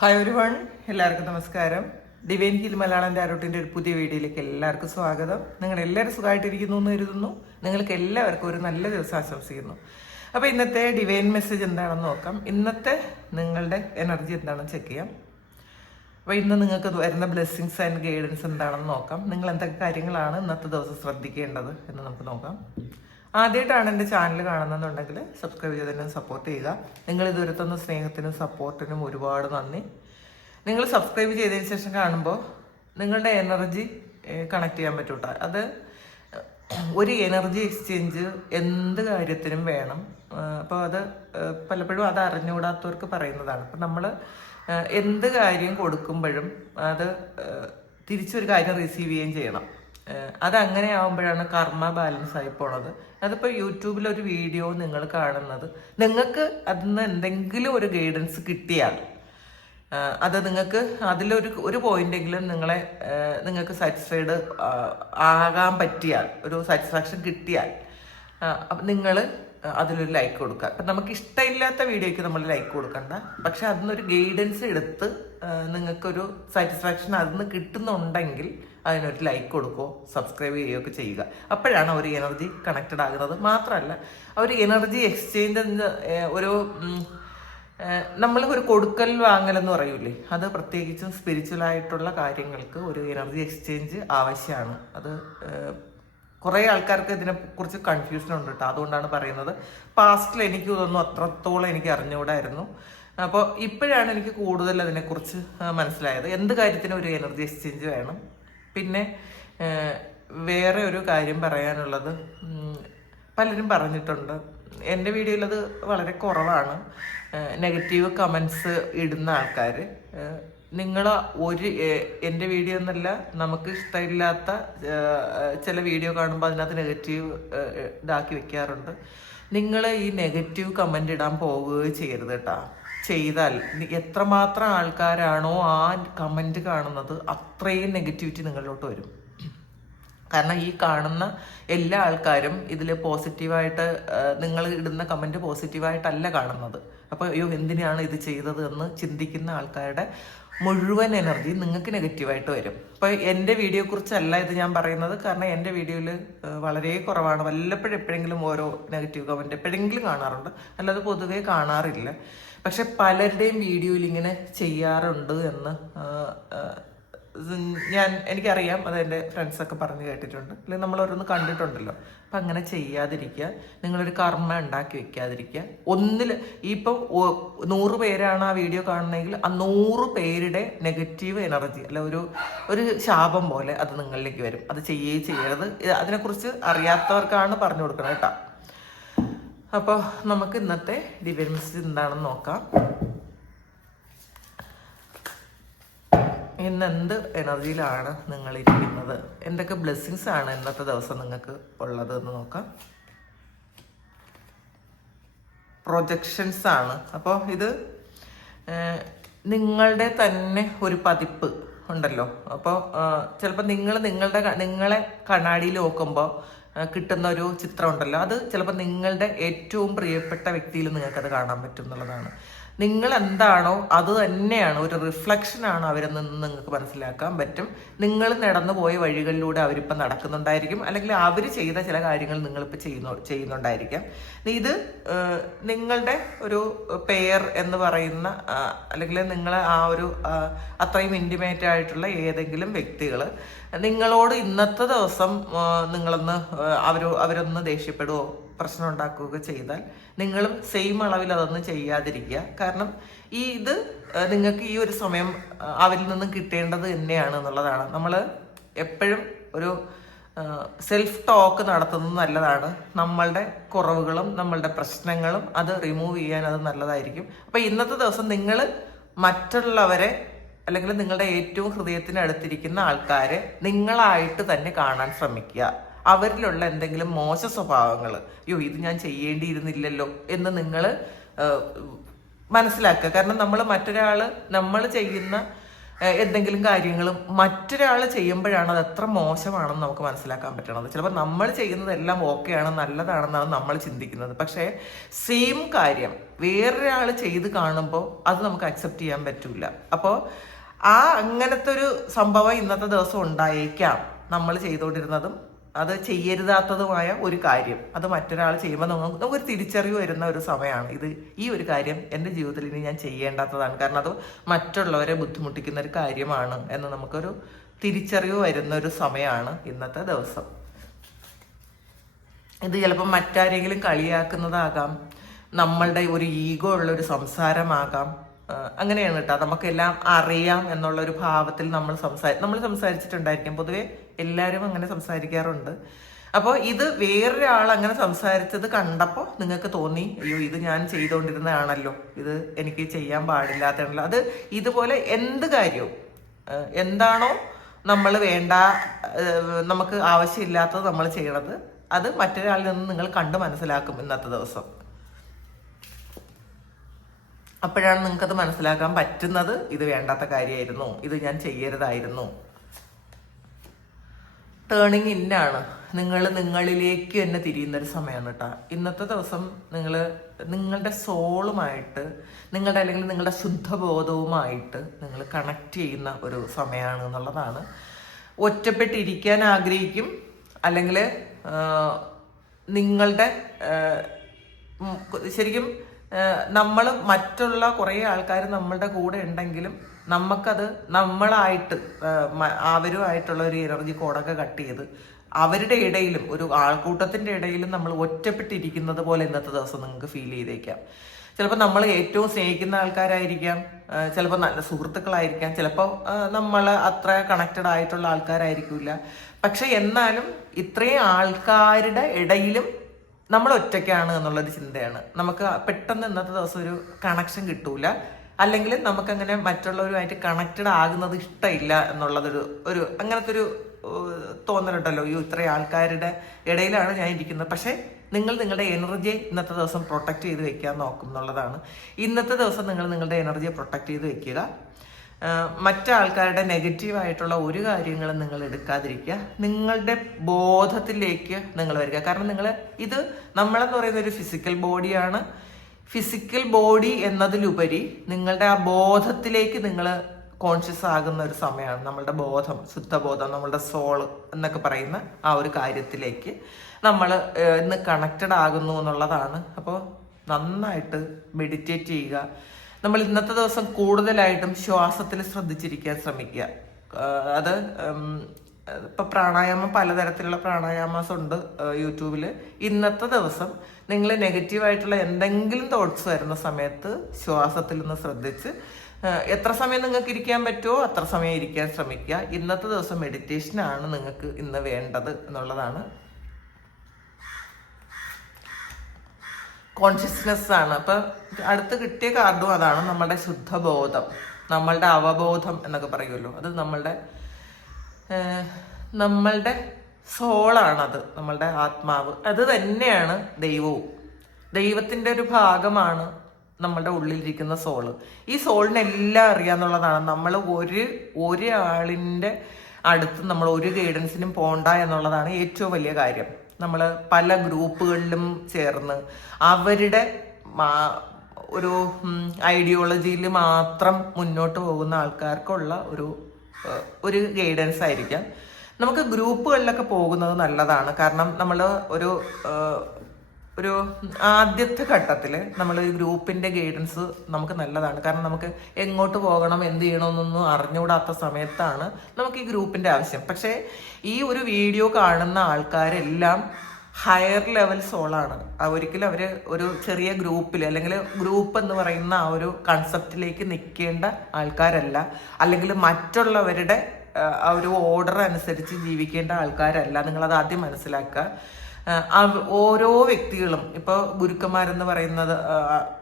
Hi ഒരു one എല്ലാവർക്കും നമസ്കാരം. ഡിവൈൻ ഹിൽ മലയാളം ആരോട്ടിന്റെ ഒരു പുതിയ വീഡിയോയിലേക്ക് എല്ലാവർക്കും സ്വാഗതം. നിങ്ങൾ എല്ലാവരും സുഖമായിട്ടിരിക്കുന്നു എന്ന് കരുതുന്നു. നിങ്ങൾക്ക് എല്ലാവർക്കും ഒരു നല്ല ദിവസം ആശംസിക്കുന്നു. അപ്പോൾ ഇന്നത്തെ ഡിവൈൻ മെസ്സേജ് എന്താണെന്ന് നോക്കാം. ഇന്നത്തെ നിങ്ങളുടെ എനർജി എന്താണെന്ന് ചെക്ക് ചെയ്യാം. അപ്പോൾ ഇന്ന് നിങ്ങൾക്ക് വരുന്ന ബ്ലെസ്സിങ്സ് ആൻഡ് ഗൈഡൻസ് എന്താണെന്ന് നോക്കാം. നിങ്ങൾ എന്തൊക്കെ കാര്യങ്ങളാണ് ഇന്നത്തെ ദിവസം ശ്രദ്ധിക്കേണ്ടത് എന്ന് നമുക്ക് നോക്കാം. ആദ്യമായിട്ടാണ് എന്റെ ചാനൽ കാണുന്നതെന്നുണ്ടെങ്കിൽ സബ്സ്ക്രൈബ് ചെയ്ത് തന്നെ സപ്പോർട്ട് ചെയ്യുക. നിങ്ങൾ ഇതുവരെ തന്ന സ്നേഹത്തിനും സപ്പോർട്ടിനും ഒരുപാട് നന്ദി. നിങ്ങൾ സബ്സ്ക്രൈബ് ചെയ്തതിന് ശേഷം കാണുമ്പോൾ നിങ്ങളുടെ എനർജി കണക്ട് ചെയ്യാൻ പറ്റൂട്ട. അത് ഒരു എനർജി എക്സ്ചേഞ്ച് എന്ത് കാര്യത്തിനും വേണം. അപ്പോൾ അത് പലപ്പോഴും അത് അറിഞ്ഞുകൂടാത്തവർക്ക് പറയുന്നതാണ്. അപ്പം നമ്മൾ എന്ത് കാര്യം കൊടുക്കുമ്പോഴും അത് തിരിച്ചൊരു കാര്യം റിസീവ് ചെയ്യുകയും ചെയ്യണം. അതങ്ങനെ ആവുമ്പോഴാണ് കർമ്മ ബാലൻസ് ആയി പോണത്. അതിപ്പോൾ യൂട്യൂബിൽ ഒരു വീഡിയോ നിങ്ങൾ കാണുന്നത്. നിങ്ങൾക്ക് അതിൽ നിന്ന് എന്തെങ്കിലും ഒരു ഗൈഡൻസ് കിട്ടിയാൽ അത് നിങ്ങൾക്ക് അതിലൊരു ഒരു പോയിന്റെങ്കിലും നിങ്ങളെ നിങ്ങൾക്ക് സാറ്റിസ്ഫൈഡ് ആകാൻ പറ്റിയാൽ ഒരു സാറ്റിസ്ഫാക്ഷൻ കിട്ടിയാൽ നിങ്ങൾ അതിലൊരു ലൈക്ക് കൊടുക്കുക. അപ്പം നമുക്ക് ഇഷ്ടമില്ലാത്ത വീഡിയോയ്ക്ക് നമ്മൾ ലൈക്ക് കൊടുക്കണ്ട. പക്ഷെ അതിൽ നിന്നൊരു ഗൈഡൻസ് എടുത്ത് നിങ്ങൾക്കൊരു സാറ്റിസ്ഫാക്ഷൻ അതിൽ നിന്ന് കിട്ടുന്നുണ്ടെങ്കിൽ അതിനൊരു ലൈക്ക് കൊടുക്കുകയോ സബ്സ്ക്രൈബ് ചെയ്യുകയൊക്കെ ചെയ്യുക. അപ്പോഴാണ് ഒരു എനർജി കണക്റ്റഡ് ആകുന്നത്. മാത്രമല്ല ആ ഒരു എനർജി എക്സ്ചേഞ്ച് ഒരു നമ്മൾ ഒരു കൊടുക്കൽ വാങ്ങൽ എന്ന് പറയൂലേ അത് പ്രത്യേകിച്ചും സ്പിരിച്വൽ ആയിട്ടുള്ള കാര്യങ്ങൾക്ക് ഒരു എനർജി എക്സ്ചേഞ്ച് ആവശ്യമാണ്. അത് കുറേ ആൾക്കാർക്ക് ഇതിനെ കുറിച്ച് കൺഫ്യൂഷൻ ഉണ്ട് കേട്ടോ അതുകൊണ്ടാണ് പറയുന്നത്. പാസ്റ്റിൽ എനിക്ക് ഇതൊന്നും അത്രത്തോളം എനിക്ക് അറിഞ്ഞുകൂടായിരുന്നു. അപ്പോൾ ഇപ്പോഴാണ് എനിക്ക് കൂടുതൽ അതിനെക്കുറിച്ച് മനസ്സിലായത്. എന്ത് കാര്യത്തിനും ഒരു എനർജി എക്സ്ചേഞ്ച് വേണം? പിന്നെ വേറെ ഒരു കാര്യം പറയാനുള്ളത്. പലരും പറഞ്ഞിട്ടുണ്ട്. എന്റെ വീഡിയോയിൽ അത് വളരെ കുറവാണ്. നെഗറ്റീവ് കമൻസ് ഇടുന്ന ആൾക്കാർ നിങ്ങൾ ഒരു എന്റെ വീഡിയോ എന്നല്ല നമുക്ക് ഇഷ്ടമില്ലാത്ത ചില വീഡിയോ കാണുമ്പോൾ അതിനകത്ത് നെഗറ്റീവ് ഇതാക്കി വെക്കാറുണ്ട്. നിങ്ങൾ ഈ നെഗറ്റീവ് കമന്റ് ഇടാൻ പോവുകയോ ചെയ്യരുത് കേട്ടോ. ചെയ്താൽ എത്രമാത്രം ആൾക്കാരാണോ ആ കമന്റ് കാണുന്നത് അത്രയും നെഗറ്റിവിറ്റി നിങ്ങളിലോട്ട് വരും. കാരണം ഈ കാണുന്ന എല്ലാ ആൾക്കാരും ഇതിൽ പോസിറ്റീവായിട്ട് നിങ്ങൾ ഇടുന്ന കമന്റ് പോസിറ്റീവായിട്ടല്ല കാണുന്നത്. അപ്പോൾ അയ്യോ എന്തിനാണ് ഇത് ചെയ്തത് എന്ന് ചിന്തിക്കുന്ന ആൾക്കാരുടെ മുഴുവൻ എനർജി നിങ്ങൾക്ക് നെഗറ്റീവായിട്ട് വരും. അപ്പോൾ എന്റെ വീഡിയോയെക്കുറിച്ചല്ല ഇത് ഞാൻ പറയുന്നത്. കാരണം എന്റെ വീഡിയോയിൽ വളരെ കുറവാണ്. വല്ലപ്പോഴും എപ്പോഴെങ്കിലും ഓരോ നെഗറ്റീവ് കമന്റ് എപ്പോഴെങ്കിലും കാണാറുണ്ട്. അല്ലാതെ പൊതുവേ കാണാറില്ല. പക്ഷെ പലരുടെയും വീഡിയോയിൽ ഇങ്ങനെ ചെയ്യാറുണ്ട് എന്ന് ഞാൻ എനിക്കറിയാം അത് എന്റെ ഫ്രണ്ട്സൊക്കെ പറഞ്ഞ് കേട്ടിട്ടുണ്ട്. അല്ലെങ്കിൽ നമ്മൾ ഓരോന്ന് കണ്ടിട്ടുണ്ടല്ലോ. അപ്പം അങ്ങനെ ചെയ്യാതിരിക്കുക. നിങ്ങളൊരു കർമ്മ ഉണ്ടാക്കി വെക്കാതിരിക്കുക. ഒന്നിൽ ഇപ്പം നൂറ് പേരാണ് ആ വീഡിയോ കാണുന്നതെങ്കിൽ ആ നൂറ് പേരുടെ നെഗറ്റീവ് എനർജി അല്ല ഒരു ഒരു ശാപം പോലെ അത് നിങ്ങളിലേക്ക് വരും. അത് ചെയ്യേ ചെയ്യരുത്. അതിനെക്കുറിച്ച് അറിയാത്തവർക്കാണ് പറഞ്ഞു കൊടുക്കണം കേട്ടോ. അപ്പോൾ നമുക്ക് ഇന്നത്തെ ഡിവൈൻ മെസ്സേജ് എന്താണെന്ന് നോക്കാം. ഇന്ന് എന്ത് എനർജിയിലാണ് നിങ്ങൾ ഇരിക്കുന്നത് എന്തൊക്കെ ബ്ലെസ്സിങ്സ് ആണ് ഇന്നത്തെ ദിവസം നിങ്ങൾക്ക് ഉള്ളത് എന്ന് നോക്കാം. പ്രൊജക്ഷൻസ് ആണ് അപ്പോൾ ഇത് നിങ്ങളുടെ തന്നെ ഒരു പതിപ്പ് ഉണ്ടല്ലോ. അപ്പോൾ ചിലപ്പോൾ നിങ്ങൾ നിങ്ങളുടെ നിങ്ങളെ കണ്ണാടിയിൽ നോക്കുമ്പോൾ കിട്ടുന്ന ഒരു ചിത്രം ഉണ്ടല്ലോ അത് ചിലപ്പോൾ നിങ്ങളുടെ ഏറ്റവും പ്രിയപ്പെട്ട വ്യക്തിയിൽ നിങ്ങൾക്കത് കാണാൻ പറ്റും എന്നുള്ളതാണ്. നിങ്ങൾ എന്താണോ അത് തന്നെയാണ് ഒരു റിഫ്ലക്ഷൻ ആണ് അവരിൽ നിന്ന് നിങ്ങൾക്ക് മനസ്സിലാക്കാൻ പറ്റും. നിങ്ങൾ നടന്നു പോയ വഴികളിലൂടെ അവരിപ്പം നടക്കുന്നുണ്ടായിരിക്കും. അല്ലെങ്കിൽ അവർ ചെയ്ത ചില കാര്യങ്ങൾ നിങ്ങളിപ്പോൾ ചെയ്യുന്നു ചെയ്യുന്നുണ്ടായിരിക്കാം. ഇത് നിങ്ങളുടെ ഒരു പെയർ എന്ന് പറയുന്ന അല്ലെങ്കിൽ നിങ്ങൾ ആ ഒരു അത്രയും ഇന്റിമേറ്റ് ആയിട്ടുള്ള ഏതെങ്കിലും വ്യക്തികൾ നിങ്ങളോട് ഇന്നത്തെ ദിവസം നിങ്ങളൊന്ന് അവർ അവരൊന്ന് ദേഷ്യപ്പെടുകയോ പ്രശ്നം ഉണ്ടാക്കുകയൊക്കെ ചെയ്താൽ നിങ്ങളും സെയിം അളവിൽ അതൊന്നും ചെയ്യാതിരിക്കുക. കാരണം ഈ ഇത് നിങ്ങൾക്ക് ഈ ഒരു സമയം അവരിൽ നിന്നും കിട്ടേണ്ടത് തന്നെയാണ് എന്നുള്ളതാണ്. നമ്മൾ എപ്പോഴും ഒരു സെൽഫ് ടോക്ക് നടത്തുന്നത് നല്ലതാണ്. നമ്മളുടെ കുറവുകളും നമ്മളുടെ പ്രശ്നങ്ങളും അത് റിമൂവ് ചെയ്യാൻ അത് നല്ലതായിരിക്കും. അപ്പോൾ ഇന്നത്തെ ദിവസം നിങ്ങൾ മറ്റുള്ളവരെ അല്ലെങ്കിൽ നിങ്ങളുടെ ഏറ്റവും ഹൃദയത്തിന് അടുത്തിരിക്കുന്ന ആൾക്കാരെ നിങ്ങളായിട്ട് തന്നെ കാണാൻ ശ്രമിക്കുക. അവരിലുള്ള എന്തെങ്കിലും മോശ സ്വഭാവങ്ങൾ അയ്യോ ഇത് ഞാൻ ചെയ്യേണ്ടിയിരുന്നില്ലല്ലോ എന്ന് നിങ്ങൾ മനസ്സിലാക്കുക. കാരണം നമ്മൾ മറ്റൊരാൾ നമ്മൾ ചെയ്യുന്ന എന്തെങ്കിലും കാര്യങ്ങളും മറ്റൊരാൾ ചെയ്യുമ്പോഴാണ് അത് എത്ര മോശമാണെന്ന് നമുക്ക് മനസ്സിലാക്കാൻ പറ്റണത്. ചിലപ്പോൾ നമ്മൾ ചെയ്യുന്നതെല്ലാം ഓക്കെയാണ് നല്ലതാണെന്നാണ് നമ്മൾ ചിന്തിക്കുന്നത്. പക്ഷേ സെയിം കാര്യം വേറൊരാൾ ചെയ്ത് കാണുമ്പോൾ അത് നമുക്ക് അക്സെപ്റ്റ് ചെയ്യാൻ പറ്റില്ല അപ്പോൾ ആ അങ്ങനത്തെ ഒരു സംഭവം ഇന്നത്തെ ദിവസം ഉണ്ടായേക്കാം. നമ്മൾ ചെയ്തുകൊണ്ടിരുന്നതും അത് ചെയ്യരുതാത്തതുമായ ഒരു കാര്യം. അത് മറ്റൊരാൾ ചെയ്യുമ്പോൾ നമുക്ക് നമുക്കൊരു തിരിച്ചറിവ് വരുന്ന ഒരു സമയമാണ് ഇത് ഈ ഒരു കാര്യം എന്റെ ജീവിതത്തിൽ ഇനി ഞാൻ ചെയ്യേണ്ടാത്തതാണ്. കാരണം അത് മറ്റുള്ളവരെ ബുദ്ധിമുട്ടിക്കുന്ന ഒരു കാര്യമാണ് എന്ന് നമുക്കൊരു തിരിച്ചറിവ് വരുന്ന ഒരു സമയമാണ് ഇന്നത്തെ ദിവസം. ഇത് ചിലപ്പോൾ മറ്റാരെങ്കിലും കളിയാക്കുന്നതാകാം. നമ്മളുടെ ഒരു ഈഗോ ഉള്ള ഒരു സംസാരമാകാം അങ്ങനെയാണ് കേട്ടോ. നമുക്കെല്ലാം അറിയാം എന്നുള്ള ഒരു ഭാവത്തിൽ നമ്മൾ സംസാരി നമ്മൾ സംസാരിച്ചിട്ടുണ്ടായിരിക്കും. പൊതുവെ എല്ലാവരും അങ്ങനെ സംസാരിക്കാറുണ്ട്. അപ്പോൾ ഇത് വേറൊരാൾ അങ്ങനെ സംസാരിച്ചത് കണ്ടപ്പോൾ നിങ്ങൾക്ക് തോന്നി അയ്യോ ഇത് ഞാൻ ചെയ്തുകൊണ്ടിരുന്നതാണല്ലോ ഇത് എനിക്ക് ചെയ്യാൻ പാടില്ലാത്തതാണല്ലോ. അത് ഇതുപോലെ എന്ത് കാര്യവും എന്താണോ നമ്മൾ വേണ്ട നമുക്ക് ആവശ്യമില്ലാത്തത് നമ്മൾ ചെയ്യണത് അത് മറ്റൊരാളിൽ നിന്ന് നിങ്ങൾ കണ്ട് മനസ്സിലാക്കും ഇന്നത്തെ ദിവസം. അപ്പോഴാണ് നിങ്ങൾക്കത് മനസ്സിലാക്കാൻ പറ്റുന്നത് ഇത് വേണ്ടാത്ത കാര്യമായിരുന്നു ഇത് ഞാൻ ചെയ്യരുതായിരുന്നു. ടേണിങ് ഇന്നാണ് നിങ്ങൾ നിങ്ങളിലേക്ക് തന്നെ തിരിയുന്ന ഒരു സമയമാണ് കേട്ടോ ഇന്നത്തെ ദിവസം നിങ്ങൾ നിങ്ങളുടെ സോളുമായിട്ട് നിങ്ങളുടെ അല്ലെങ്കിൽ നിങ്ങളുടെ ശുദ്ധബോധവുമായിട്ട് നിങ്ങൾ കണക്ട് ചെയ്യുന്ന ഒരു സമയമാണ് എന്നുള്ളതാണ്. ഒറ്റപ്പെട്ടിരിക്കാൻ ആഗ്രഹിക്കും. അല്ലെങ്കിൽ നിങ്ങളുടെ ശരിക്കും നമ്മൾ മറ്റുള്ള കുറേ ആൾക്കാർ നമ്മളുടെ കൂടെ ഉണ്ടെങ്കിലും നമുക്കത് നമ്മളായിട്ട് അവരുമായിട്ടുള്ള ഒരു എനർജി കോഡൊക്കെ കട്ട് ചെയ്ത് അവരുടെ ഇടയിലും ഒരു ആൾക്കൂട്ടത്തിന്റെ ഇടയിലും നമ്മൾ ഒറ്റപ്പെട്ടിരിക്കുന്നത് പോലെ ഇന്നത്തെ ദിവസം നിങ്ങൾക്ക് ഫീൽ ചെയ്തേക്കാം. ചിലപ്പോൾ നമ്മൾ ഏറ്റവും സ്നേഹിക്കുന്ന ആൾക്കാരായിരിക്കാം ചിലപ്പോൾ നല്ല സുഹൃത്തുക്കളായിരിക്കാം ചിലപ്പോൾ നമ്മൾ അത്ര കണക്റ്റഡ് ആയിട്ടുള്ള ആൾക്കാരായിരിക്കില്ല. പക്ഷെ എന്നാലും ഇത്രയും ആൾക്കാരുടെ ഇടയിലും നമ്മൾ ഒറ്റയ്ക്കാണ് എന്നുള്ളൊരു ചിന്തയാണ്. നമുക്ക് പെട്ടെന്ന് ഇന്നത്തെ ദിവസം ഒരു കണക്ഷൻ കിട്ടൂല. അല്ലെങ്കിൽ നമുക്കങ്ങനെ മറ്റുള്ളവരുമായിട്ട് കണക്റ്റഡ് ആകുന്നത് ഇഷ്ടമില്ല എന്നുള്ളതൊരു ഒരു അങ്ങനത്തെ ഒരു തോന്നലുണ്ടല്ലോ. അയ്യോ ഇത്രയും ആൾക്കാരുടെ ഇടയിലാണ് ഞാൻ ഇരിക്കുന്നത്. പക്ഷേ നിങ്ങൾ നിങ്ങളുടെ എനർജിയെ ഇന്നത്തെ ദിവസം പ്രൊട്ടക്ട് ചെയ്ത് വെക്കാൻ നോക്കും എന്നുള്ളതാണ്. ഇന്നത്തെ ദിവസം നിങ്ങൾ നിങ്ങളുടെ എനർജിയെ പ്രൊട്ടക്ട് ചെയ്ത് വെക്കുക. മറ്റാൾക്കാരുടെ നെഗറ്റീവായിട്ടുള്ള ഒരു കാര്യങ്ങളും നിങ്ങൾ എടുക്കാതിരിക്കുക. നിങ്ങളുടെ ബോധത്തിലേക്ക് നിങ്ങൾ വരിക. കാരണം നിങ്ങൾ ഇത് നമ്മളെന്ന് പറയുന്ന ഒരു ഫിസിക്കൽ ബോഡിയാണ് ഫിസിക്കൽ ബോഡി എന്നതിലുപരി നിങ്ങളുടെ ആ ബോധത്തിലേക്ക് നിങ്ങൾ കോൺഷ്യസ് ആകുന്ന ഒരു സമയമാണ് നമ്മളുടെ ബോധം ശുദ്ധബോധം നമ്മളുടെ സോൾ എന്നൊക്കെ പറയുന്ന ആ ഒരു കാര്യത്തിലേക്ക് നമ്മൾ ഇന്ന് കണക്റ്റഡ് ആകുന്നു എന്നുള്ളതാണ്. അപ്പോൾ നന്നായിട്ട് മെഡിറ്റേറ്റ് ചെയ്യുക. നമ്മൾ ഇന്നത്തെ ദിവസം കൂടുതലായിട്ടും ശ്വാസത്തിൽ ശ്രദ്ധിച്ചിരിക്കാൻ ശ്രമിക്കുക. അത് ഇപ്പം പ്രാണായാമം പലതരത്തിലുള്ള പ്രാണായാമാസ് ഉണ്ട് യൂട്യൂബിൽ ഇന്നത്തെ ദിവസം നിങ്ങൾ നെഗറ്റീവായിട്ടുള്ള എന്തെങ്കിലും തോട്ട്സ് വരുന്ന സമയത്ത് ശ്വാസത്തിൽ നിന്ന് ശ്രദ്ധിച്ച് എത്ര സമയം നിങ്ങൾക്ക് ഇരിക്കാൻ പറ്റുമോ അത്ര സമയം ഇരിക്കാൻ ശ്രമിക്കുക. ഇന്നത്തെ ദിവസം മെഡിറ്റേഷനാണ് നിങ്ങൾക്ക് ഇന്ന് വേണ്ടത് എന്നുള്ളതാണ്. കോൺഷ്യസ്നെസ് ആണ്. അപ്പൊ അടുത്ത് കിട്ടിയ കാർഡും അതാണ് നമ്മളുടെ ശുദ്ധബോധം. നമ്മളുടെ അവബോധം എന്നൊക്കെ പറയുമല്ലോ. അത് നമ്മളുടെ നമ്മളുടെ സോളാണത് നമ്മളുടെ ആത്മാവ്. അത് തന്നെയാണ് ദൈവവും. ദൈവത്തിന്റെ ഒരു ഭാഗമാണ് നമ്മളുടെ ഉള്ളിലിരിക്കുന്ന സോൾ. ഈ സോളിനെല്ലാം അറിയാന്നുള്ളതാണ്. നമ്മൾ ഒരു ഒരാളിന്റെ അടുത്ത് നമ്മൾ ഒരു ഗൈഡൻസിനും പോണ്ട എന്നുള്ളതാണ് ഏറ്റവും വലിയ കാര്യം. നമ്മൾ പല ഗ്രൂപ്പുകളിലും ചേർന്ന് അവരുടെ ഒരു ഐഡിയോളജിയിൽ മാത്രം മുന്നോട്ട് പോകുന്ന ആൾക്കാർക്കുള്ള ഒരു ഒരു ഗൈഡൻസ് ആയിരിക്കാം നമുക്ക് ഗ്രൂപ്പുകളിലൊക്കെ പോകുന്നത് നല്ലതാണ്. കാരണം നമ്മൾ ഒരു ഒരു ആദ്യത്തെ ഘട്ടത്തിൽ നമ്മൾ ഒരു ഗ്രൂപ്പിന്റെ ഗൈഡൻസ് നമുക്ക് നല്ലതാണ്. കാരണം നമുക്ക് എങ്ങോട്ട് പോകണം എന്ത് ചെയ്യണമെന്നൊന്നും അറിഞ്ഞുകൂടാത്ത സമയത്താണ് നമുക്ക് ഈ ഗ്രൂപ്പിന്റെ ആവശ്യം. പക്ഷേ ഈ ഒരു വീഡിയോ കാണുന്ന ആൾക്കാരെല്ലാം ഹയർ ലെവൽ സോളാണ് ഒരിക്കലും അവർ ഒരു ചെറിയ ഗ്രൂപ്പിൽ അല്ലെങ്കിൽ ഗ്രൂപ്പ് എന്ന് പറയുന്ന ആ ഒരു കൺസെപ്റ്റിലേക്ക് നിൽക്കേണ്ട ആൾക്കാരല്ല. അല്ലെങ്കിൽ മറ്റുള്ളവരുടെ ആ, ഒരു ഓർഡർ അനുസരിച്ച് ജീവിക്കേണ്ട ആൾക്കാരല്ല. നിങ്ങളത് ആദ്യം മനസ്സിലാക്കുക. ഓരോ വ്യക്തികളും ഇപ്പോൾ ഗുരുക്കന്മാരെന്ന് പറയുന്നത്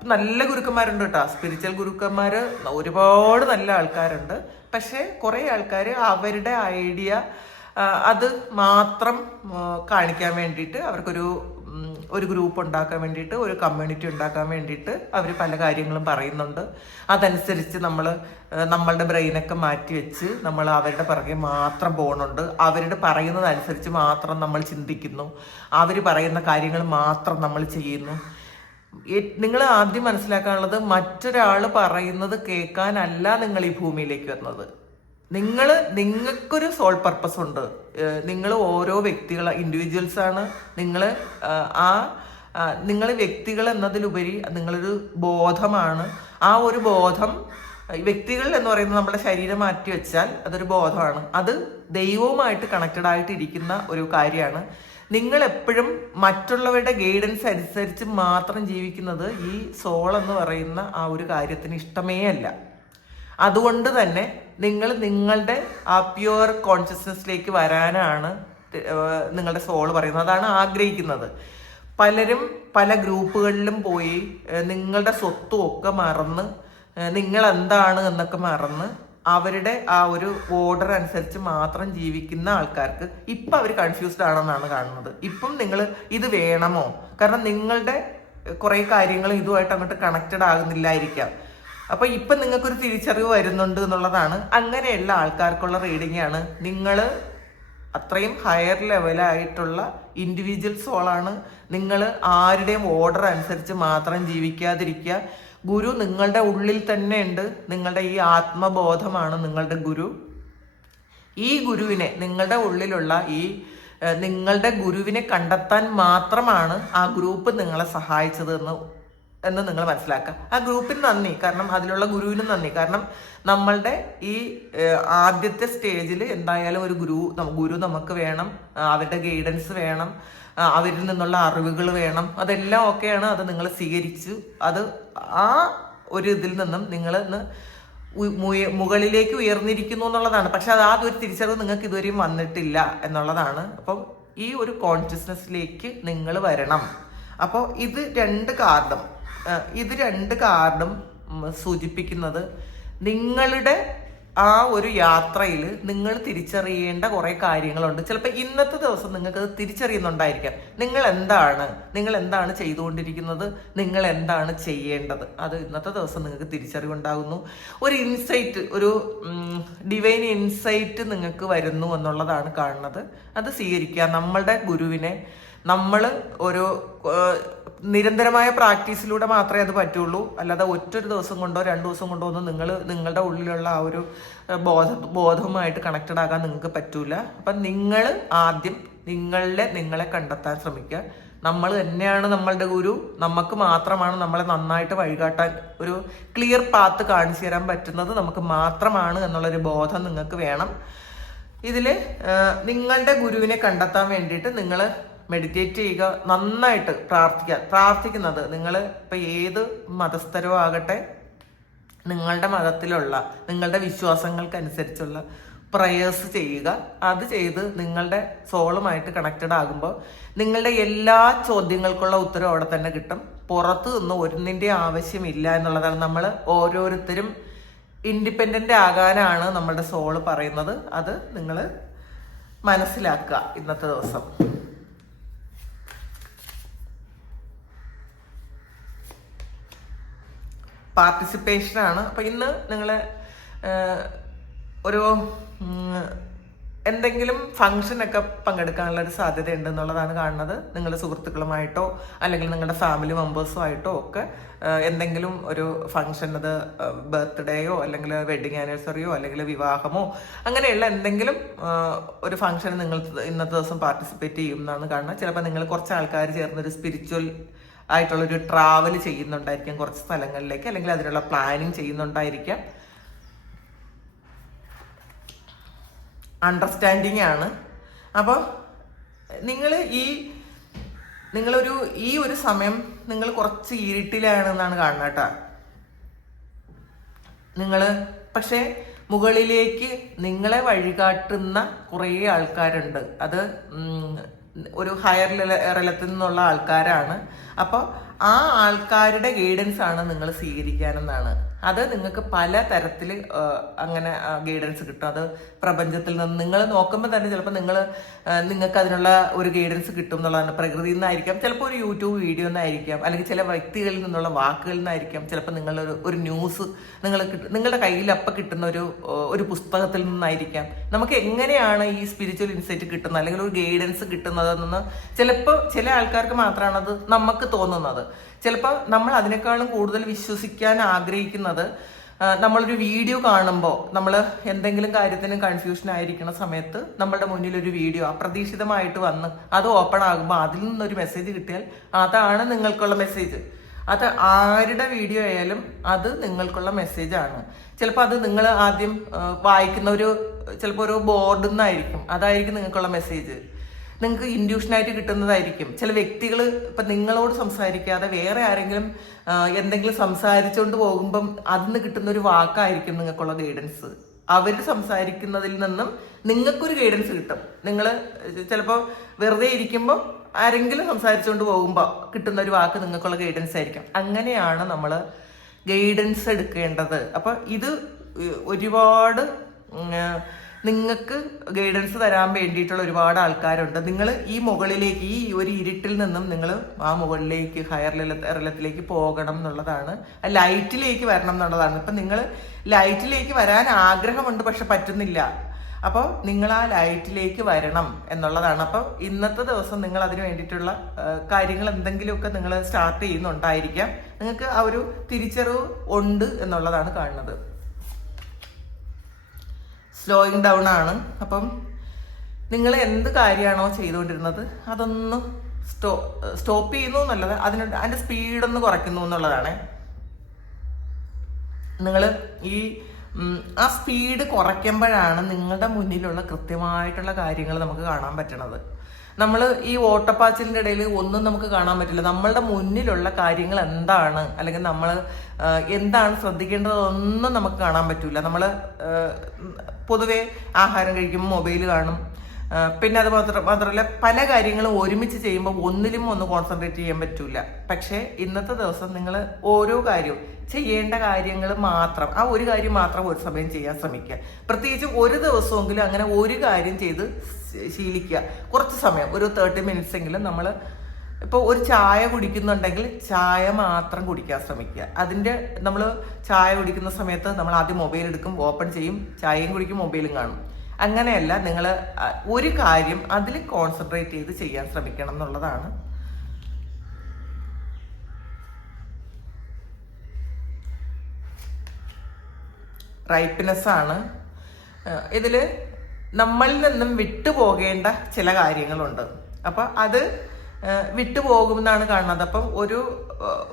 നല്ല ഗുരുക്കന്മാരുണ്ട് കേട്ടോ. സ്പിരിച്വൽ ഗുരുക്കന്മാര് ഒരുപാട് നല്ല ആൾക്കാരുണ്ട്. പക്ഷെ കുറെ ആൾക്കാർ അവരുടെ ഐഡിയ അത് മാത്രം കാണിക്കാൻ വേണ്ടിയിട്ട് അവർക്കൊരു ഒരു ഗ്രൂപ്പ് ഉണ്ടാക്കാൻ വേണ്ടിയിട്ട് ഒരു കമ്മ്യൂണിറ്റി ഉണ്ടാക്കാൻ വേണ്ടിയിട്ട് അവർ പല കാര്യങ്ങളും പറയുന്നുണ്ട്. അതനുസരിച്ച് നമ്മൾ നമ്മളുടെ ബ്രെയിനൊക്കെ മാറ്റി വെച്ച് നമ്മൾ അവരുടെ പുറകെ മാത്രം പോകുന്നുണ്ട് അവരുടെ പറയുന്നതനുസരിച്ച് മാത്രം നമ്മൾ ചിന്തിക്കുന്നു. അവർ പറയുന്ന കാര്യങ്ങൾ മാത്രം നമ്മൾ ചെയ്യുന്നു. നിങ്ങൾ ആദ്യം മനസ്സിലാക്കാനുള്ളത് മറ്റൊരാൾ പറയുന്നത് കേൾക്കാനല്ല നിങ്ങൾ ഈ ഭൂമിയിലേക്ക് വന്നത് നിങ്ങൾ നിങ്ങൾക്കൊരു സോൾ പർപ്പസ് ഉണ്ട്. നിങ്ങൾ ഓരോ വ്യക്തികൾ ഇൻഡിവിജ്വൽസ് ആണ്. നിങ്ങൾ ആ നിങ്ങൾ വ്യക്തികൾ എന്നതിലുപരി നിങ്ങളൊരു ബോധമാണ്. ആ ഒരു ബോധം വ്യക്തികൾ എന്ന് പറയുന്നത് നമ്മുടെ ശരീരം മാറ്റി വെച്ചാൽ അതൊരു ബോധമാണ്. അത് ദൈവവുമായിട്ട് കണക്റ്റഡ് ആയിട്ട് ഇരിക്കുന്ന ഒരു കാര്യമാണ്. നിങ്ങൾ എപ്പോഴും മറ്റുള്ളവരുടെ ഗൈഡൻസ് അനുസരിച്ച് മാത്രം ജീവിക്കുന്നത് ഈ സോൾ എന്ന് പറയുന്ന ആ ഒരു കാര്യത്തിന് ഇഷ്ടമേ അല്ല. അതുകൊണ്ട് തന്നെ നിങ്ങൾ നിങ്ങളുടെ ആ പ്യുവർ കോൺഷ്യസ്നെസ്സിലേക്ക് വരാനാണ് നിങ്ങളുടെ സോൾ പറയുന്നത്. അതാണ് ആഗ്രഹിക്കുന്നത്. പലരും പല ഗ്രൂപ്പുകളിലും പോയി നിങ്ങളുടെ സ്വത്തും ഒക്കെ മറന്ന് നിങ്ങൾ എന്താണ് എന്നൊക്കെ മറന്ന് അവരുടെ ആ ഒരു ഓർഡർ അനുസരിച്ച് മാത്രം ജീവിക്കുന്ന ആൾക്കാർക്ക് ഇപ്പം അവർ കൺഫ്യൂസ്ഡ് ആണെന്നാണ് കാണുന്നത്. ഇപ്പം നിങ്ങൾ ഇത് വേണമോ? കാരണം നിങ്ങളുടെ കുറേ കാര്യങ്ങൾ ഇതുമായിട്ട് അങ്ങോട്ട് കണക്റ്റഡ് ആകുന്നില്ലായിരിക്കാം. അപ്പൊ ഇപ്പൊ നിങ്ങൾക്കൊരു തിരിച്ചറിവ് വരുന്നുണ്ട് എന്നുള്ളതാണ്. അങ്ങനെയുള്ള ആൾക്കാർക്കുള്ള റീഡിംഗ് ആണ്. നിങ്ങൾ അത്രയും ഹയർ ലെവലായിട്ടുള്ള ഇൻഡിവിജ്വൽ സോളാണ് നിങ്ങൾ ആരുടെയും ഓർഡർ അനുസരിച്ച് മാത്രം ജീവിക്കാതിരിക്കുക. ഗുരു നിങ്ങളുടെ ഉള്ളിൽ തന്നെ ഉണ്ട്. നിങ്ങളുടെ ഈ ആത്മബോധമാണ് നിങ്ങളുടെ ഗുരു. ഈ ഗുരുവിനെ നിങ്ങളുടെ ഉള്ളിലുള്ള ഈ നിങ്ങളുടെ ഗുരുവിനെ കണ്ടെത്താൻ മാത്രമാണ് ആ ഗ്രൂപ്പ് നിങ്ങളെ സഹായിച്ചത് എന്ന് നിങ്ങൾ മനസ്സിലാക്കുക ആ ഗ്രൂപ്പിന് നന്ദി. കാരണം അതിലുള്ള ഗുരുവിനും നന്ദി. കാരണം നമ്മളുടെ ഈ ആദ്യത്തെ സ്റ്റേജിൽ എന്തായാലും ഒരു ഗുരു ഗുരു നമുക്ക് വേണം. അവരുടെ ഗൈഡൻസ് വേണം. അവരിൽ നിന്നുള്ള അറിവുകൾ വേണം. അതെല്ലാം ഓക്കെയാണ് അത് നിങ്ങൾ സ്വീകരിച്ചു. അത് ആ ഒരു ഇതിൽ നിന്നും നിങ്ങൾ ഇന്ന് മുകളിലേക്ക് ഉയർന്നിരിക്കുന്നു എന്നുള്ളതാണ്. പക്ഷെ അത് ആ ഒരു തിരിച്ചറിവ് നിങ്ങൾക്ക് ഇതുവരെയും വന്നിട്ടില്ല എന്നുള്ളതാണ്. അപ്പം ഈ ഒരു കോൺഷ്യസ്നെസ്സിലേക്ക് നിങ്ങൾ വരണം. അപ്പോൾ ഇത് രണ്ട് കാർഡും ഇത് രണ്ട് കാർഡും സൂചിപ്പിക്കുന്നത് നിങ്ങളുടെ ആ ഒരു യാത്രയിൽ നിങ്ങൾ തിരിച്ചറിയേണ്ട കുറേ കാര്യങ്ങളുണ്ട്. ചിലപ്പോൾ ഇന്നത്തെ ദിവസം നിങ്ങൾക്ക് അത് തിരിച്ചറിയുന്നുണ്ടായിരിക്കാം. നിങ്ങൾ എന്താണ്? നിങ്ങൾ എന്താണ് ചെയ്തുകൊണ്ടിരിക്കുന്നത്? നിങ്ങൾ എന്താണ് ചെയ്യേണ്ടത്? അത് ഇന്നത്തെ ദിവസം നിങ്ങൾക്ക് തിരിച്ചറിവുണ്ടാകുന്നു. ഒരു ഇൻസൈറ്റ് ഒരു ഡിവൈൻ ഇൻസൈറ്റ് നിങ്ങൾക്ക് വരുന്നു എന്നുള്ളതാണ് കാണുന്നത്. അത് സ്വീകരിക്കുക. നമ്മളുടെ ഗുരുവിനെ നമ്മൾ ഒരു നിരന്തരമായ പ്രാക്ടീസിലൂടെ മാത്രമേ അത് പറ്റുള്ളൂ. അല്ലാതെ ഒറ്റൊരു ദിവസം കൊണ്ടോ രണ്ട് ദിവസം കൊണ്ടോ ഒന്നും നിങ്ങൾ നിങ്ങളുടെ ഉള്ളിലുള്ള ആ ഒരു ബോധ ബോധവുമായിട്ട് കണക്റ്റഡ് ആകാൻ നിങ്ങൾക്ക് പറ്റൂല. അപ്പം നിങ്ങൾ ആദ്യം നിങ്ങളെ നിങ്ങളെ കണ്ടെത്താൻ ശ്രമിക്കുക. നമ്മൾ തന്നെയാണ് നമ്മളുടെ ഗുരു. നമുക്ക് മാത്രമാണ് നമ്മളെ നന്നായിട്ട് വഴികാട്ടാൻ ഒരു ക്ലിയർ പാത്ത് കാണിച്ചു തരാൻ പറ്റുന്നത് നമുക്ക് മാത്രമാണ് എന്നുള്ളൊരു ബോധം നിങ്ങൾക്ക് വേണം. ഇതിൽ നിങ്ങളുടെ ഗുരുവിനെ കണ്ടെത്താൻ വേണ്ടിയിട്ട് നിങ്ങൾ മെഡിറ്റേറ്റ് ചെയ്യുക നന്നായിട്ട് പ്രാർത്ഥിക്കുക. പ്രാർത്ഥിക്കുന്നത് നിങ്ങൾ ഇപ്പം ഏത് മതസ്ഥരോ ആകട്ടെ നിങ്ങളുടെ മതത്തിലുള്ള നിങ്ങളുടെ വിശ്വാസങ്ങൾക്കനുസരിച്ചുള്ള പ്രയേഴ്സ് ചെയ്യുക. അത് ചെയ്ത് നിങ്ങളുടെ സോളുമായിട്ട് കണക്റ്റഡ് ആകുമ്പോൾ നിങ്ങളുടെ എല്ലാ ചോദ്യങ്ങൾക്കുള്ള ഉത്തരം അവിടെ തന്നെ കിട്ടും. പുറത്ത് നിന്ന് ഒന്നിന്റെ ആവശ്യമില്ല എന്നുള്ളതാണ് നമ്മൾ ഓരോരുത്തരും ഇൻഡിപെൻഡന്റ് ആകാനാണ് നമ്മളുടെ സോൾ പറയുന്നത്. അത് നിങ്ങൾ മനസ്സിലാക്കുക ഇന്നത്തെ ദിവസം. പാർട്ടിസിപ്പേഷനാണ്. അപ്പം ഇന്ന് നിങ്ങൾ ഒരു എന്തെങ്കിലും ഫങ്ഷനൊക്കെ പങ്കെടുക്കാനുള്ള ഒരു സാധ്യത ഉണ്ടെന്നുള്ളതാണ് കാണുന്നത്. നിങ്ങളുടെ സുഹൃത്തുക്കളുമായിട്ടോ അല്ലെങ്കിൽ നിങ്ങളുടെ ഫാമിലി മെമ്പേഴ്സുമായിട്ടോ ഒക്കെ എന്തെങ്കിലും ഒരു ഫങ്ഷൻ അത് ബർത്ത്ഡേയോ അല്ലെങ്കിൽ വെഡിങ് ആനിവേഴ്സറിയോ അല്ലെങ്കിൽ വിവാഹമോ അങ്ങനെയുള്ള എന്തെങ്കിലും ഒരു ഫങ്ഷന് നിങ്ങൾ ഇന്നത്തെ ദിവസം പാർട്ടിസിപ്പേറ്റ് ചെയ്യും എന്നാണ് കാണുന്നത്. ചിലപ്പോൾ നിങ്ങൾ കുറച്ച് ആൾക്കാർ ചേർന്നൊരു സ്പിരിച്വൽ ആയിട്ടുള്ളൊരു ട്രാവൽ ചെയ്യുന്നുണ്ടായിരിക്കാം കുറച്ച് സ്ഥലങ്ങളിലേക്ക് അല്ലെങ്കിൽ അതിനുള്ള പ്ലാനിങ് ചെയ്യുന്നുണ്ടായിരിക്കാം. അണ്ടർസ്റ്റാൻഡിങ് ആണ്. അപ്പോൾ നിങ്ങൾ ഈ നിങ്ങളൊരു ഈ ഒരു സമയം നിങ്ങൾ കുറച്ച് ഇരുട്ടിലാണെന്നാണ് കാണുന്നത് കേട്ടോ. നിങ്ങൾ പക്ഷേ മുകളിലേക്ക് നിങ്ങളെ വഴികാട്ടുന്ന കുറേ ആൾക്കാരുണ്ട്. അത് ഒരു ഹയർ റലത്തിൽ നിന്നുള്ള ആൾക്കാരാണ്. അപ്പോൾ ആ ആൾക്കാരുടെ ഗൈഡൻസ് ആണ് നിങ്ങൾ സ്വീകരിക്കാനെന്നാണ് അത് നിങ്ങൾക്ക് പല തരത്തിൽ അങ്ങനെ ഗൈഡൻസ് കിട്ടും. അത് പ്രപഞ്ചത്തിൽ നിന്ന് നിങ്ങൾ നോക്കുമ്പോൾ തന്നെ ചിലപ്പോൾ നിങ്ങൾ നിങ്ങൾക്ക് അതിനുള്ള ഒരു ഗൈഡൻസ് കിട്ടും എന്നുള്ളതാണ്. പ്രകൃതിയിൽ നിന്നായിരിക്കാം ചിലപ്പോൾ ഒരു യൂട്യൂബ് വീഡിയോ നിന്നായിരിക്കാം അല്ലെങ്കിൽ ചില വ്യക്തികളിൽ നിന്നുള്ള വാക്കുകളിൽ നിന്നായിരിക്കാം ചിലപ്പോൾ നിങ്ങളൊരു ഒരു ന്യൂസ് നിങ്ങൾ നിങ്ങളുടെ കയ്യിൽ അപ്പം കിട്ടുന്ന ഒരു ഒരു പുസ്തകത്തിൽ നിന്നായിരിക്കാം. നമുക്ക് എങ്ങനെയാണ് ഈ സ്പിരിച്വൽ ഇൻസൈറ്റ് കിട്ടുന്നത്? അല്ലെങ്കിൽ ഒരു ഗൈഡൻസ് കിട്ടുന്നതെന്ന് ചിലപ്പോൾ ചില ആൾക്കാർക്ക് മാത്രമാണത് നമുക്ക് തോന്നുന്നത്. ചിലപ്പോൾ നമ്മൾ അതിനേക്കാളും കൂടുതൽ വിശ്വസിക്കാൻ ആഗ്രഹിക്കുന്നത് നമ്മളൊരു വീഡിയോ കാണുമ്പോൾ നമ്മൾ എന്തെങ്കിലും കാര്യത്തിന് കൺഫ്യൂഷൻ ആയിരിക്കുന്ന സമയത്ത് നമ്മളുടെ മുന്നിൽ ഒരു വീഡിയോ അപ്രതീക്ഷിതമായിട്ട് വന്ന് അത് ഓപ്പൺ ആകുമ്പോൾ അതിൽ നിന്നൊരു മെസ്സേജ് കിട്ടിയാൽ അതാണ് നിങ്ങൾക്കുള്ള മെസ്സേജ് അത് ആരുടെ വീഡിയോ ആയാലും അത് നിങ്ങൾക്കുള്ള മെസ്സേജാണ് ചിലപ്പോൾ അത് നിങ്ങൾ ആദ്യം വായിക്കുന്ന ഒരു ചിലപ്പോൾ ഒരു ബോർഡിൽ നിന്നായിരിക്കും അതായിരിക്കും നിങ്ങൾക്കുള്ള മെസ്സേജ് നിങ്ങൾക്ക് ഇൻഡ്യൂഷനായിട്ട് കിട്ടുന്നതായിരിക്കും. ചില വ്യക്തികൾ ഇപ്പം നിങ്ങളോട് സംസാരിക്കാതെ വേറെ ആരെങ്കിലും എന്തെങ്കിലും സംസാരിച്ചുകൊണ്ട് പോകുമ്പം അതിന് കിട്ടുന്ന ഒരു വാക്കായിരിക്കും നിങ്ങൾക്കുള്ള ഗൈഡൻസ് അവർ സംസാരിക്കുന്നതിൽ നിന്നും നിങ്ങൾക്കൊരു ഗൈഡൻസ് കിട്ടും. നിങ്ങൾ ചിലപ്പോൾ വെറുതെ ഇരിക്കുമ്പോൾ ആരെങ്കിലും സംസാരിച്ചുകൊണ്ട് പോകുമ്പോൾ കിട്ടുന്ന ഒരു വാക്ക് നിങ്ങൾക്കുള്ള ഗൈഡൻസ് ആയിരിക്കും. അങ്ങനെയാണ് നമ്മൾ ഗൈഡൻസ് എടുക്കേണ്ടത്. അപ്പം ഇത് ഒരുപാട് നിങ്ങൾക്ക് ഗൈഡൻസ് തരാൻ വേണ്ടിയിട്ടുള്ള ഒരുപാട് ആൾക്കാരുണ്ട്. നിങ്ങൾ ഈ മുകളിലേക്ക് ഈ ഒരു ഇരുട്ടിൽ നിന്നും നിങ്ങൾ ആ മുകളിലേക്ക് ഹയർ ലെവലത്തിലേക്ക് പോകണം എന്നുള്ളതാണ്. ലൈറ്റിലേക്ക് വരണം എന്നുള്ളതാണ്. ഇപ്പം നിങ്ങൾ ലൈറ്റിലേക്ക് വരാൻ ആഗ്രഹമുണ്ട് പക്ഷെ പറ്റുന്നില്ല. അപ്പോൾ നിങ്ങൾ ആ ലൈറ്റിലേക്ക് വരണം എന്നുള്ളതാണ്. അപ്പോൾ ഇന്നത്തെ ദിവസം നിങ്ങൾ അതിന് വേണ്ടിയിട്ടുള്ള കാര്യങ്ങൾ എന്തെങ്കിലുമൊക്കെ നിങ്ങൾ സ്റ്റാർട്ട് ചെയ്യുന്നുണ്ടായിരിക്കാം. നിങ്ങൾക്ക് ആ ഒരു തിരിച്ചറിവ് ഉണ്ട് എന്നുള്ളതാണ് കാണുന്നത്. സ്ലോയിങ് ഡൗൺ ആണ്. അപ്പം നിങ്ങൾ എന്ത് കാര്യമാണോ ചെയ്തുകൊണ്ടിരുന്നത് അതൊന്ന് സ്റ്റോ സ്റ്റോപ്പ് ചെയ്യുന്നു എന്നുള്ളത് അതിന് അതിന്റെ സ്പീഡൊന്ന് കുറയ്ക്കുന്നു എന്നുള്ളതാണ്. നിങ്ങൾ ഈ ആ സ്പീഡ് കുറയ്ക്കുമ്പോഴാണ് നിങ്ങളുടെ മുന്നിലുള്ള കൃത്യമായിട്ടുള്ള കാര്യങ്ങൾ നമുക്ക് കാണാൻ പറ്റണത്. നമ്മൾ ഈ ഓട്ടപ്പാച്ചിലിന്റെ ഇടയിൽ ഒന്നും നമുക്ക് കാണാൻ പറ്റില്ല. നമ്മളുടെ മുന്നിലുള്ള കാര്യങ്ങൾ എന്താണ്? അല്ലെങ്കിൽ നമ്മൾ എന്താണ് ശ്രദ്ധിക്കേണ്ടതൊന്നും നമുക്ക് കാണാൻ പറ്റില്ല നമ്മൾ പൊതുവേ ആഹാരം കഴിക്കും മൊബൈൽ കാണും. പിന്നെ അത് മാത്രം മാത്രമല്ല പല കാര്യങ്ങളും ഒരുമിച്ച് ചെയ്യുമ്പോൾ ഒന്നിലും ഒന്ന് കോൺസെൻട്രേറ്റ് ചെയ്യാൻ പറ്റൂല. പക്ഷേ ഇന്നത്തെ ദിവസം നിങ്ങൾ ഓരോ കാര്യവും ചെയ്യേണ്ട കാര്യങ്ങൾ മാത്രം ആ ഒരു കാര്യം മാത്രം ഒരു സമയം ചെയ്യാൻ ശ്രമിക്കുക. പ്രത്യേകിച്ച് ഒരു ദിവസമെങ്കിലും അങ്ങനെ ഒരു കാര്യം ചെയ്ത് ശീലിക്കുക. കുറച്ച് സമയം ഒരു തേർട്ടി മിനിറ്റ്സ് എങ്കിലും നമ്മൾ ഇപ്പോൾ ഒരു ചായ കുടിക്കുന്നുണ്ടെങ്കിൽ ചായ മാത്രം കുടിക്കാൻ ശ്രമിക്കുക. അതിന്റെ നമ്മൾ ചായ കുടിക്കുന്ന സമയത്ത് നമ്മൾ ആദ്യം മൊബൈൽ എടുക്കും ഓപ്പൺ ചെയ്യും ചായയും കുടിക്കും മൊബൈലും കാണും. അങ്ങനെയല്ല നിങ്ങൾ ഒരു കാര്യം അതിൽ കോൺസെൻട്രേറ്റ് ചെയ്ത് ചെയ്യാൻ ശ്രമിക്കണം എന്നുള്ളതാണ്. റൈപ്പ്നെസ് ആണ്. ഇതിൽ നമ്മളിൽ നിന്നും വിട്ടുപോകേണ്ട ചില കാര്യങ്ങളുണ്ട്. അപ്പം അത് വിട്ടുപോകുമെന്നാണ് കാണുന്നത്. അപ്പം ഒരു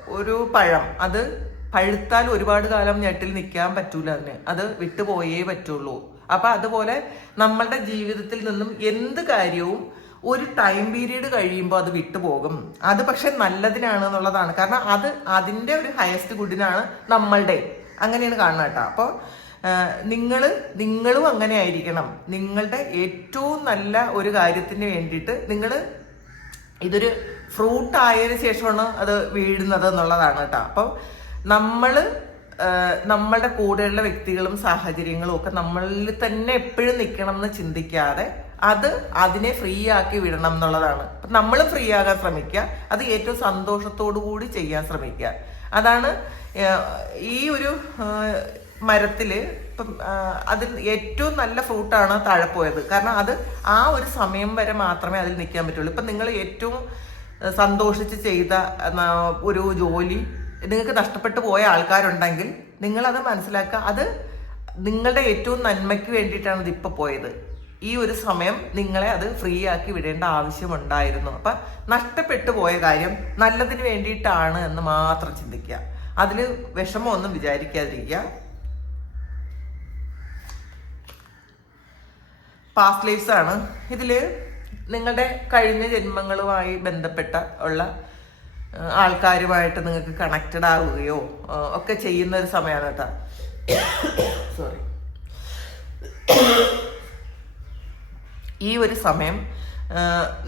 ഒരു പഴം അത് പഴുത്താൽ ഒരുപാട് കാലം ഞെട്ടിൽ നിൽക്കാൻ പറ്റൂല അതിന്. അത് വിട്ടുപോയേ പറ്റുള്ളൂ. അപ്പം അതുപോലെ നമ്മളുടെ ജീവിതത്തിൽ നിന്നും എന്ത് കാര്യവും ഒരു ടൈം പീരീഡ് കഴിയുമ്പോൾ അത് വിട്ടുപോകും. അത് പക്ഷെ നല്ലതിനാണ് എന്നുള്ളതാണ്. കാരണം അത് അതിന്റെ ഒരു ഹയസ്റ്റ് ഗുഡിനാണ് നമ്മളുടെ. അങ്ങനെയാണ് കാണുന്നത് കേട്ടോ. അപ്പോൾ നിങ്ങൾ നിങ്ങളും അങ്ങനെ ആയിരിക്കണം. നിങ്ങളുടെ ഏറ്റവും നല്ല ഒരു കാര്യത്തിന് വേണ്ടിയിട്ട് നിങ്ങൾ ഇതൊരു ഫ്രൂട്ട് ആയതിനു ശേഷമാണ് അത് വീഴുന്നത് എന്നുള്ളതാണ് കേട്ടോ. അപ്പം നമ്മൾ നമ്മളുടെ കൂടെയുള്ള വ്യക്തികളും സാഹചര്യങ്ങളും ഒക്കെ നമ്മളിൽ തന്നെ എപ്പോഴും നിൽക്കണം എന്ന് ചിന്തിക്കാതെ അത് അതിനെ ഫ്രീ ആക്കി വിടണം എന്നുള്ളതാണ്. അപ്പം നമ്മൾ ഫ്രീ ആകാൻ ശ്രമിക്കുക. അത് ഏറ്റവും സന്തോഷത്തോടു കൂടി ചെയ്യാൻ ശ്രമിക്കുക. അതാണ് ഈ ഒരു മരത്തിൽ ഇപ്പം അതിൽ ഏറ്റവും നല്ല ഫ്രൂട്ടാണ് താഴെ പോയത്. കാരണം അത് ആ ഒരു സമയം വരെ മാത്രമേ അതിൽ നിൽക്കാൻ പറ്റുള്ളൂ. ഇപ്പം നിങ്ങൾ ഏറ്റവും സന്തോഷിച്ച് ചെയ്ത ഒരു ജോലി നിങ്ങൾക്ക് നഷ്ടപ്പെട്ടു പോയ ആൾക്കാരുണ്ടെങ്കിൽ നിങ്ങളത് മനസ്സിലാക്കുക. അത് നിങ്ങളുടെ ഏറ്റവും നന്മയ്ക്ക് വേണ്ടിയിട്ടാണ് ഇതിപ്പോൾ പോയത്. ഈ ഒരു സമയം നിങ്ങളെ അത് ഫ്രീ ആക്കി വിടേണ്ട ആവശ്യമുണ്ടായിരുന്നു. അപ്പം നഷ്ടപ്പെട്ടു പോയ കാര്യം നല്ലതിന് വേണ്ടിയിട്ടാണ് എന്ന് മാത്രം ചിന്തിക്കുക. അതിൽ വിഷമമൊന്നും വിചാരിക്കാതിരിക്കുക. പാസ്റ്റ് ലൈഫ്സ് ആണ്. ഇതിൽ നിങ്ങളുടെ കഴിഞ്ഞ ജന്മങ്ങളുമായി ബന്ധപ്പെട്ട ഉള്ള ആൾക്കാരുമായിട്ട് നിങ്ങൾക്ക് കണക്റ്റഡ് ആവുകയോ ഒക്കെ ചെയ്യുന്ന ഒരു സമയമാണ് കേട്ടോ. സോറി ഈ ഒരു സമയം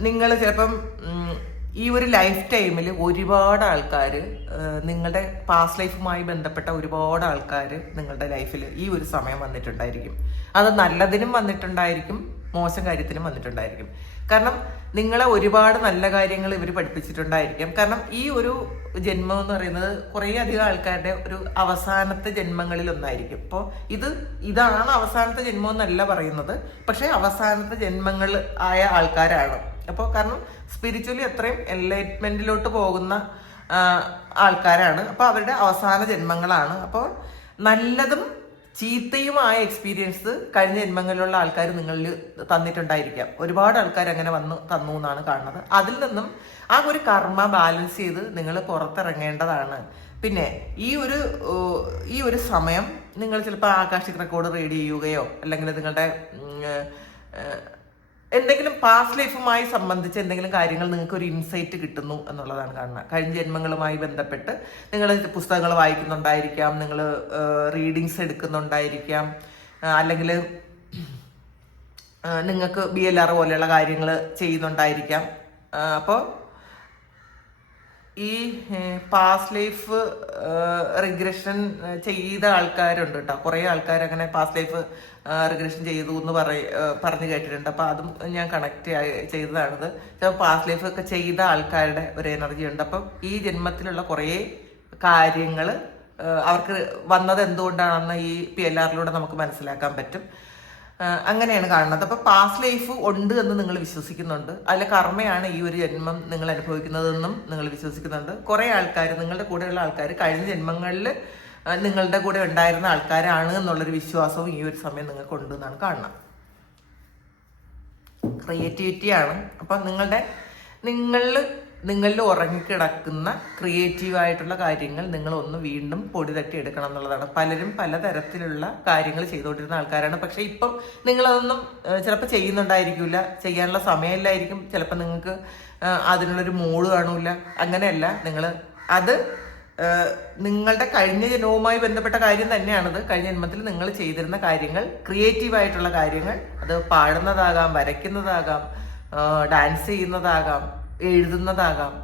നിങ്ങൾ ചിലപ്പം ഈ ഒരു ലൈഫ് ടൈമിൽ ഒരുപാട് ആൾക്കാർ നിങ്ങളുടെ പാസ്റ്റ് ലൈഫുമായി ബന്ധപ്പെട്ട ഒരുപാട് ആൾക്കാർ നിങ്ങളുടെ ലൈഫിൽ ഈ ഒരു സമയം വന്നിട്ടുണ്ടായിരിക്കും. അത് നല്ലതിനും വന്നിട്ടുണ്ടായിരിക്കും മോശം കാര്യത്തിനും വന്നിട്ടുണ്ടായിരിക്കും. കാരണം നിങ്ങളെ ഒരുപാട് നല്ല കാര്യങ്ങൾ ഇവർ പഠിപ്പിച്ചിട്ടുണ്ടായിരിക്കും. കാരണം ഈ ഒരു ജന്മം എന്ന് പറയുന്നത് കുറേ അധികം ആൾക്കാരുടെ ഒരു അവസാനത്തെ ജന്മങ്ങളിൽ ഒന്നായിരിക്കും അപ്പോൾ ഇത് ഇതാണ് അവസാനത്തെ ജന്മം എന്നല്ല പറയുന്നത്. പക്ഷേ അവസാനത്തെ ജന്മങ്ങൾ ആയ ആൾക്കാരാണ്. അപ്പോൾ കാരണം സ്പിരിച്വലി അത്രയും എൻലൈറ്റ്മെന്റിലോട്ട് പോകുന്ന ആൾക്കാരാണ്. അപ്പോൾ അവരുടെ അവസാന ജന്മങ്ങളാണ്. അപ്പോൾ നല്ലതും ചീത്തയുമായ എക്സ്പീരിയൻസ് കഴിഞ്ഞ ജന്മങ്ങളിലുള്ള ആൾക്കാർ നിങ്ങളിൽ തന്നിട്ടുണ്ടായിരിക്കാം. ഒരുപാട് ആൾക്കാർ അങ്ങനെ വന്നു തന്നു എന്നാണ് കാണുന്നത്. അതിൽ നിന്നും ആ ഒരു കർമ്മ ബാലൻസ് ചെയ്ത് നിങ്ങൾ പുറത്തിറങ്ങേണ്ടതാണ്. പിന്നെ ഈ ഒരു ഈ ഒരു സമയം നിങ്ങൾ ചിലപ്പോൾ ആകാശിക് റെക്കോർഡ് റീഡ് ചെയ്യുകയോ അല്ലെങ്കിൽ നിങ്ങളുടെ എന്തെങ്കിലും പാസ്റ്റ് ലൈഫുമായി സംബന്ധിച്ച് എന്തെങ്കിലും കാര്യങ്ങൾ നിങ്ങൾക്ക് ഒരു ഇൻസൈറ്റ് കിട്ടുന്നു എന്നുള്ളതാണ് കാണുന്നത്. കഴിഞ്ഞ ജന്മങ്ങളുമായി ബന്ധപ്പെട്ട് നിങ്ങൾ പുസ്തകങ്ങൾ വായിക്കുന്നുണ്ടായിരിക്കാം നിങ്ങൾ റീഡിങ്സ് എടുക്കുന്നുണ്ടായിരിക്കാം അല്ലെങ്കിൽ നിങ്ങൾക്ക് ബി എൽ ആർ പോലെയുള്ള കാര്യങ്ങൾ ചെയ്യുന്നുണ്ടായിരിക്കാം. അപ്പോൾ ഈ പാസ്റ്റ് ലൈഫ് റിഗ്രഷൻ ചെയ്ത ആൾക്കാരുണ്ട് കേട്ടോ കുറേ ആൾക്കാർ അങ്ങനെ പാസ്റ്റ് ലൈഫ് റിഗ്രഷൻ ചെയ്തു എന്ന് പറഞ്ഞു കേട്ടിട്ടുണ്ട്. അപ്പോൾ അതും ഞാൻ കണക്ട് ചെയ്തതാണിത്. പാസ്റ്റ് ലൈഫ് ഒക്കെ ചെയ്ത ആൾക്കാരുടെ ഒരു എനർജി ഉണ്ട്. അപ്പം ഈ ജന്മത്തിലുള്ള കുറേ കാര്യങ്ങൾ അവർക്ക് വന്നത് എന്തുകൊണ്ടാണെന്ന് ഈ പി എൽ ആറിലൂടെ നമുക്ക് മനസ്സിലാക്കാൻ പറ്റും. അങ്ങനെയാണ് കാണുന്നത്. അപ്പോൾ പാസ്റ്റ് ലൈഫ് ഉണ്ട് എന്ന് നിങ്ങൾ വിശ്വസിക്കുന്നുണ്ട്. അതിലെ കർമ്മയാണ് ഈ ഒരു ജന്മം നിങ്ങൾ അനുഭവിക്കുന്നതെന്നും നിങ്ങൾ വിശ്വസിക്കുന്നുണ്ട്. കുറേ ആൾക്കാർ നിങ്ങളുടെ കൂടെയുള്ള ആൾക്കാർ കഴിഞ്ഞ ജന്മങ്ങളിൽ നിങ്ങളുടെ കൂടെ ഉണ്ടായിരുന്ന ആൾക്കാരാണ് എന്നുള്ളൊരു വിശ്വാസവും ഈ ഒരു സമയം നിങ്ങൾക്ക് ഉണ്ട് എന്നാണ് കാണണം ക്രിയേറ്റിവിറ്റി ആണ്. അപ്പൊ നിങ്ങളുടെ നിങ്ങൾ നിങ്ങളിൽ ഉറങ്ങിക്കിടക്കുന്ന ക്രിയേറ്റീവായിട്ടുള്ള കാര്യങ്ങൾ നിങ്ങൾ ഒന്ന് വീണ്ടും പൊടി തട്ടി എടുക്കണം എന്നുള്ളതാണ്. പലരും പലതരത്തിലുള്ള കാര്യങ്ങൾ ചെയ്തുകൊണ്ടിരുന്ന ആൾക്കാരാണ്. പക്ഷെ ഇപ്പം നിങ്ങളതൊന്നും ചിലപ്പോൾ ചെയ്യുന്നുണ്ടായിരിക്കില്ല ചെയ്യാനുള്ള സമയമില്ലായിരിക്കും. ചിലപ്പോൾ നിങ്ങൾക്ക് അതിനുള്ളൊരു മൂഡ് കാണൂല. അങ്ങനെയല്ല. നിങ്ങൾ അത് നിങ്ങളുടെ കഴിഞ്ഞ ജന്മവുമായി ബന്ധപ്പെട്ട കാര്യം തന്നെയാണത്. കഴിഞ്ഞ ജന്മത്തിൽ നിങ്ങൾ ചെയ്തിരുന്ന കാര്യങ്ങൾ ക്രിയേറ്റീവ് ആയിട്ടുള്ള കാര്യങ്ങൾ അത് പാടുന്നതാകാം വരയ്ക്കുന്നതാകാം ഡാൻസ് ചെയ്യുന്നതാകാം എഴുതുന്നതാകാം.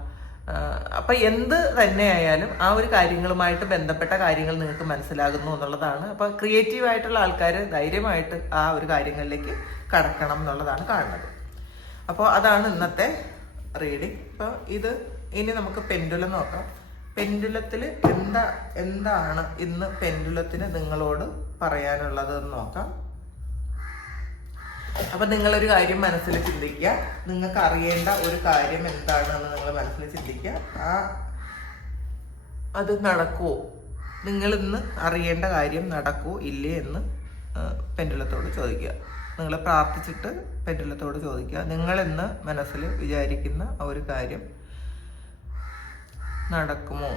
അപ്പം എന്ത് തന്നെയായാലും ആ ഒരു കാര്യങ്ങളുമായിട്ട് ബന്ധപ്പെട്ട കാര്യങ്ങൾ നിങ്ങൾക്ക് മനസ്സിലാകുന്നു എന്നുള്ളതാണ്. അപ്പൊ ക്രിയേറ്റീവ് ആയിട്ടുള്ള ആൾക്കാർ ധൈര്യമായിട്ട് ആ ഒരു കാര്യങ്ങളിലേക്ക് കടക്കണം എന്നുള്ളതാണ് കാണുന്നത്. അപ്പോൾ അതാണ് ഇന്നത്തെ റീഡിങ് അപ്പോൾ ഇത് ഇനി നമുക്ക് പെൻഡുലം നോക്കാം. പെൻഡുലത്തിൽ എന്താ എന്താണ് ഇന്ന് പെൻഡുലത്തിന് നിങ്ങളോട് പറയാനുള്ളത് എന്ന് നോക്കാം. അപ്പൊ നിങ്ങളൊരു കാര്യം മനസ്സിൽ ചിന്തിക്കുക. നിങ്ങൾക്ക് അറിയേണ്ട ഒരു കാര്യം എന്താണെന്ന് നിങ്ങൾ മനസ്സിൽ ചിന്തിക്കുക. ആ അത് നടക്കുമോ നിങ്ങൾ ഇന്ന് അറിയേണ്ട കാര്യം നടക്കുമോ ഇല്ലേ എന്ന് പെൻഡുലത്തോട് ചോദിക്കുക. നിങ്ങൾ പ്രാർത്ഥിച്ചിട്ട് പെൻഡുലത്തോട് ചോദിക്കുക. നിങ്ങൾ ഇന്ന് മനസ്സിൽ വിചാരിക്കുന്ന ആ ഒരു കാര്യം നടക്കുമോ?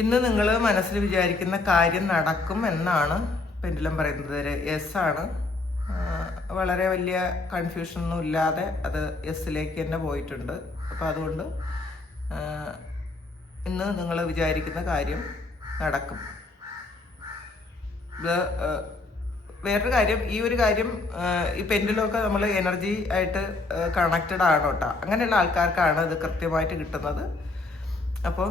ഇന്ന് നിങ്ങൾ മനസ്സിൽ വിചാരിക്കുന്ന കാര്യം നടക്കും എന്നാണ് പെൻഡുലം പറയുന്നത്. എസ് ആണ്. വളരെ വലിയ കൺഫ്യൂഷൻ ഒന്നും ഇല്ലാതെ അത് എസ്സിലേക്ക് തന്നെ പോയിട്ടുണ്ട്. അപ്പോൾ അതുകൊണ്ട് ഇന്ന് നിങ്ങൾ വിചാരിക്കുന്ന കാര്യം നടക്കും. ഇത് വേറൊരു കാര്യം ഈ ഒരു കാര്യം ഈ പെൻഡിലൊക്കെ നമ്മൾ എനർജി ആയിട്ട് കണക്റ്റഡ് ആണ് കേട്ടോ. അങ്ങനെയുള്ള ആൾക്കാർക്കാണ് ഇത് കൃത്യമായിട്ട് കിട്ടുന്നത്. അപ്പോൾ